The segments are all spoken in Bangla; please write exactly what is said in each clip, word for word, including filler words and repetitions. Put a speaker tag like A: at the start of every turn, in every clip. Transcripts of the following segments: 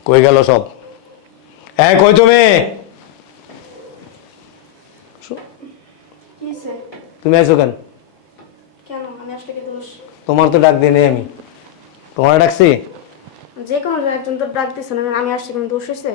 A: কই গেল সব? হ্যাঁ, কই তুমি? তুমি আইছো কেন?
B: কেন আমি আসলে কি দোষ?
A: তোমার তো ডাক দিই নাই আমি। তোমার ডাকছি?
B: যে কোনো একজন তো ডাক দিছে না, আমি আসছি কোনো দোষ হয়েছে?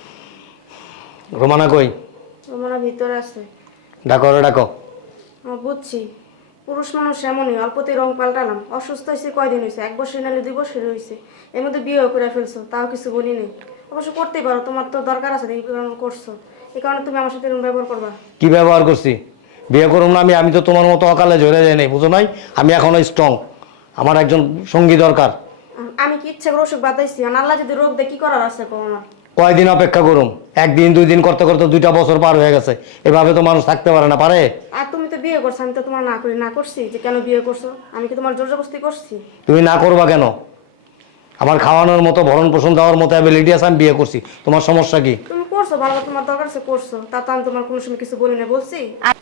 A: রোমানা কই?
B: রোমানা ভিতরে আছে।
A: ডাকো, ওরে ডাকো।
B: আমি বুঝছি, পুরুষ মানুষ এমনই, অল্পতেই রং পাল্টালাম। অসুস্থ হয়েছে কয়দিন হয়েছে, এক বছর নাহলে দুই বছর হয়েছে। এর মধ্যে বিয়েও করে ফেলছো, তাও কিছু বলি নেই। অবশ্য করতেই পারো, তোমার তো দরকার আছে, এই কারণে করছো। এই কারণে তুমি আমার সাথে এরকম ব্যবহার করবা?
A: কি ব্যবহার করছি? বিয়ে করুম না আমি? আমি তো তোমার মতো অকালে ঝরে যাই নাই, বুঝো নাই? আমি এখনো স্ট্রং। আমার একজন সঙ্গী দরকার।
B: আমি কি ইচ্ছে করে অসুখ বাদাইছি? আর আল্লাহ যদি রোগ দেয় কি করার আছে কো আমার?
A: কয়দিন অপেক্ষা করুম? একদিন দুই দিন করতে করতে দুইটা বছর পার হয়ে গেছে। এভাবে তো মানুষ থাকতে পারে না, পারে?
B: আর তুমি তো বিয়ে করছো, আমি তো তোমার না করি না করছি যে কেন বিয়ে করছো? আমি কি তোমার জোর জবরদস্তি করছি?
A: তুমি না করবা কেন? আমার খাওয়ানোর মতো, ভরণ পোষণ দেওয়ার মতো অ্যাবিলিটি আছে, আমি বিয়ে করছি। তোমার সমস্যা কি?
B: তুমি করছো ভালো, তোমার দরকার আছে করছো, তা তো আমি তোমার কোনো সময় কিছু বলি না, বলছি?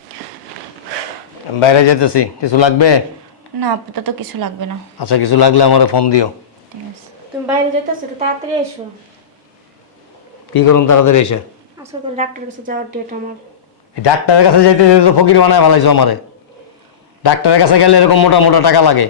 A: আমি বাইরে যেতেছি, কিছু লাগবে?
C: না আপাতত কিছু লাগবে না।
A: আচ্ছা, কিছু লাগলে আমার ফোন দিও।
C: ঠিক আছে।
B: তুমি বাইরে যেতেছো, একটু তাড়াতাড়ি এসো।
A: কি করুন তাড়াতাড়ি এসে?
B: আজকে তো ডাক্তারের কাছে যাওয়ার ডেট আমার।
A: এই ডাক্তারের কাছে যাইতে যেতে তো ফকির বানায় ফেলাইছো আমারে। ডাক্তারের কাছে গেলে এরকম মোটা মোটা টাকা লাগে।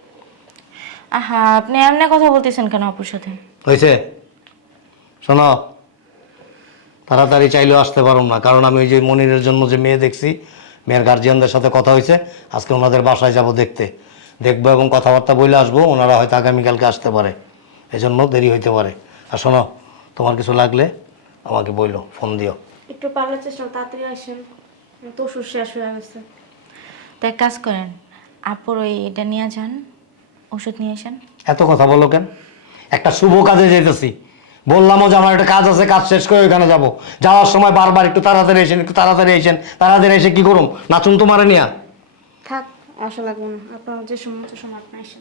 C: আহা, আপনি এমনি কথা বলতেছেন কেন আপুর সাথে?
A: হয়েছে? শোনো, তাড়াতাড়ি চাইলেও আসতে পারো না, কারণ আমি ওই যে মনিরের জন্য যে মেয়ে দেখছি, মেয়ের গার্জিয়ানদের সাথে কথা হয়েছে। আজকে ওনাদের বাসায় যাব দেখতে, দেখবো এবং কথাবার্তা বলে আসবো। ওনারা হয়তো আগামীকালকে আসতে পারে, এই জন্য দেরি হইতে পারে। আর শোনো, তোমার কিছু লাগলে আমাকে বইলো, ফোন দিও।
B: একটু পারলে চেষ্টা করো, তাড়াতাড়ি আসেন, আমার তো ওষুধ শেষ হয়ে গেছে।
C: তো এক কাজ করেন, আপুর ওই এটা নিয়ে যান, ওষুধ নিয়ে আসেন।
A: এত কথা বলো কেন? একটা শুভ কাজে যেতেছি, বললামও যে আমার একটা কাজ আছে, কাজ শেষ করে ওইখানে যাব। যাওয়ার সময় বারবার একটু তাড়াতাড়ি এসেন, একটু তাড়াতাড়ি এসেন, তাড়াতাড়ি এসে কি করুম? নাচুন তোমারে নিয়া?
B: থাক, আসা লাগবে না, আপনার যে সময় যে সময় আপনি আসেন।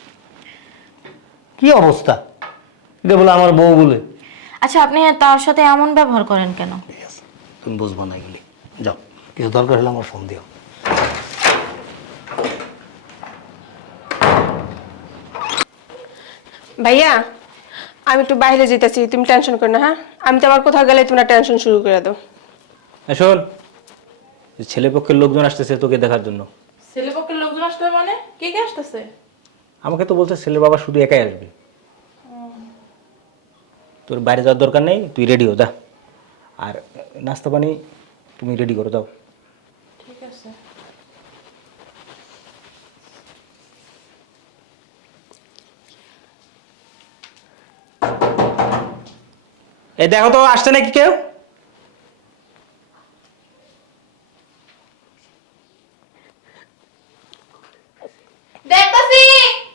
A: কি অবস্থা? এটা বলে আমার বউ বলে?
C: আচ্ছা, আপনি তার সাথে এমন ব্যবহার করেন কেন?
A: ঠিক আছে, তুমি বুঝবো না এগুলি। যাও, কিছু দরকার হলে আমার ফোন দিও।
D: ভাইয়া, আমি একটু বাইরে যেতেছি, তুমি টেনশন করো না। হ্যাঁ, আমি তো আবার কোথাও গেলে তোমরা টেনশন শুরু করে দাও।
E: শোন, ছেলে পক্ষের লোকজন আসতেছে তোকে দেখার জন্য।
F: ছেলে পক্ষের লোকজন আসবে মানে? কে কে আসতেছে?
E: আমাকে তো বলছে ছেলের বাবা শুধু একাই আসবে। তোর বাইরে যাওয়ার দরকার নেই, তুই রেডি হো যা। আর নাস্তা পানি তুমি রেডি করো দাও।
F: ঠিক আছে।
E: এই দেখো তো আসছে নাকি কেউ?
F: দেখতাছি।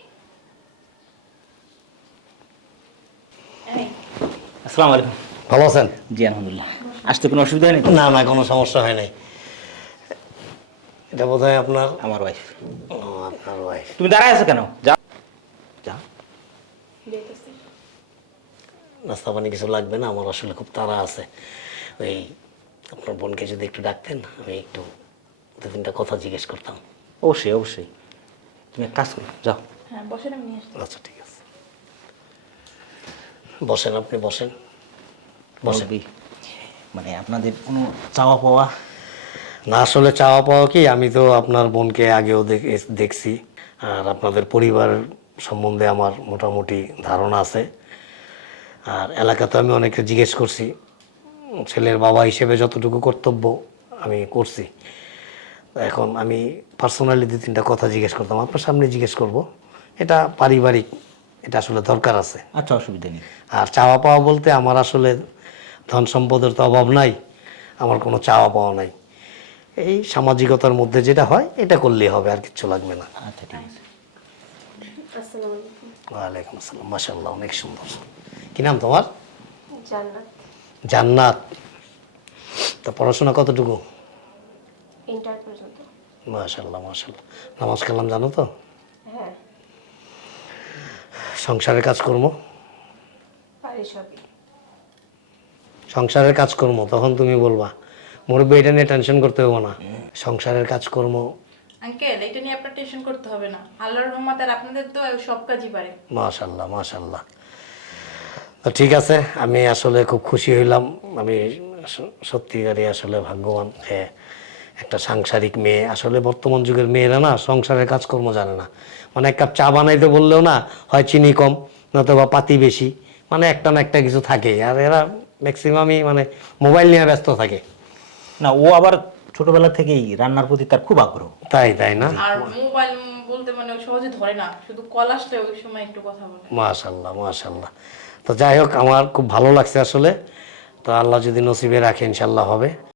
F: এই
E: আসসালামু আলাইকুম।
A: ভালো আছেন?
E: জি আলহামদুলিল্লাহ। আসতে কোনো অসুবিধা হয়নি?
A: না না, কোনো সমস্যা হয় নাই। এটা বোধ হয় আপনার?
E: আমার ওয়াইফ।
A: ও, আপনার ওয়াইফ।
E: তুমি দাঁড়ায় আছো কেন? যা যা।
B: দেখতেছি।
A: নাস্তা পানি কিছু লাগবে না, আমার আসলে খুব তাড়া আছে। ওই আপনার বোনকে যদি একটু ডাকতেন, আমি একটু দু তিনটা কথা জিজ্ঞেস করতাম।
E: অবশ্যই অবশ্যই, তুমি এক কাজ করো, যাও।
F: হ্যাঁ বসেন, আমি নিয়ে আসছি।
A: আচ্ছা ঠিক আছে, বসেন, আপনি বসেন বসেন।
E: বসবি মানে আপনাদের কোনো চাওয়া পাওয়া?
A: না, আসলে চাওয়া পাওয়া কি, আমি তো আপনার বোনকে আগেও দেখ- দেখছি। আর আপনাদের পরিবার সম্বন্ধে আমার মোটামুটি ধারণা আছে। আর এলাকাতে আমি অনেকে জিজ্ঞেস করছি, ছেলের বাবা হিসেবে যতটুকু কর্তব্য আমি করছি। এখন আমি পার্সোনালি দু তিনটা কথা জিজ্ঞেস করতাম, আপনার সামনে জিজ্ঞেস করব। এটা পারিবারিক, এটা আসলে দরকার আছে।
E: আচ্ছা, অসুবিধা নেই।
A: আর চাওয়া পাওয়া বলতে আমার আসলে ধন সম্পদের তো অভাব নাই, আমার কোনো চাওয়া পাওয়া নাই। এই সামাজিকতার মধ্যে যেটা হয় এটা করলেই হবে, আর কিচ্ছু লাগবে না।
E: আচ্ছা ঠিক আছে।
B: আসসালামু আলাইকুম।
A: ওয়ালাইকুম আসসালাম, মাশাআল্লাহ, অনেক সুন্দর। কি নাম তোমার?
B: জান্নাত।
A: জান্নাত। তা পড়াশোনা কতটুকু?
B: ইন্টার পর্যন্ত।
A: মাশাআল্লাহ মাশাআল্লাহ। নামাজ কালাম জানো তো?
B: হ্যাঁ,
A: সংসারের কাজকর্ম?
B: পারি সবই।
A: সংসারের কাজকর্ম তখন তুমি বলবা, মুরব্বী এটা নিয়ে টেনশন করতে হবে না। সংসারের কাজকর্ম
F: আঙ্কেল, এটা নিয়ে আপনার টেনশন করতে হবে না। আল্লাহর রহমত আর আপনাদের তো সব কাজই পারে।
A: মাশাআল্লাহ মাশাআল্লাহ। তো ঠিক আছে, আমি আসলে খুব খুশি হইলাম। আমি স- সত্যিকারই আসলে ভাগ্যবান যে একটা সাংসারিক মেয়ে। আসলে বর্তমান যুগের মেয়েরা না সংসারের কাজকর্ম জানে না। মানে এক কাপ চা বানাইতে বললেও না হয় চিনি কম, নয়তো বা পাতি বেশি, মানে একটা না একটা কিছু থাকেই। আর এরা ম্যাক্সিমামই মানে মোবাইল নিয়ে ব্যস্ত থাকে।
E: না, ও আবার ছোটবেলা থেকেই রান্নার প্রতি তার খুব আগ্রহ।
A: তাই তাই না?
F: আর মোবাইল বলতে মানে ও সহজে ধরে না, শুধু কল আসলে ওই সময় একটু কথা বলে।
A: মাশাল্লাহ মাশাল্লাহ। তো যাই হোক, আমার খুব ভালো লাগছে আসলে। তো আল্লাহ যদি নসিবে রাখে ইনশাল্লাহ হবে।